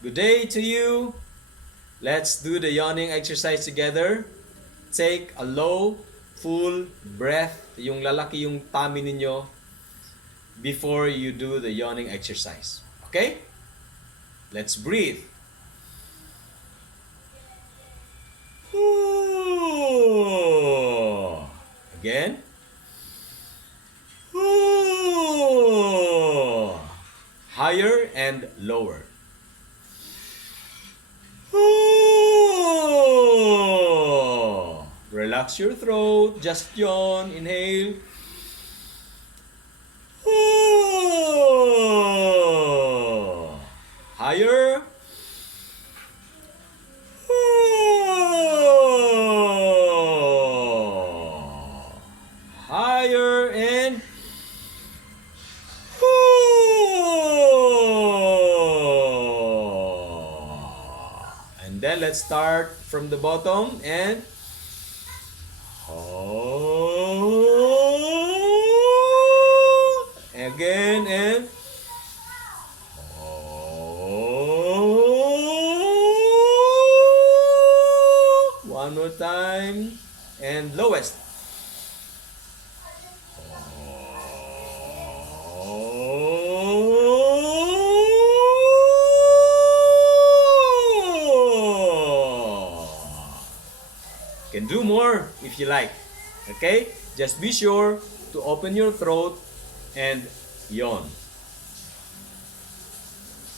Good day to you. Let's do the yawning exercise together. Take a low, full breath. Yung lalaki yung tummy ninyo before you do the yawning exercise. Okay? Let's breathe. Again. Higher and lower. Relax your throat. Just yawn. Inhale. Higher. Higher and then let's start from the bottom and again and one more time and lowest. Can do more if you like. Okay? Just be sure to open your throat and yawn.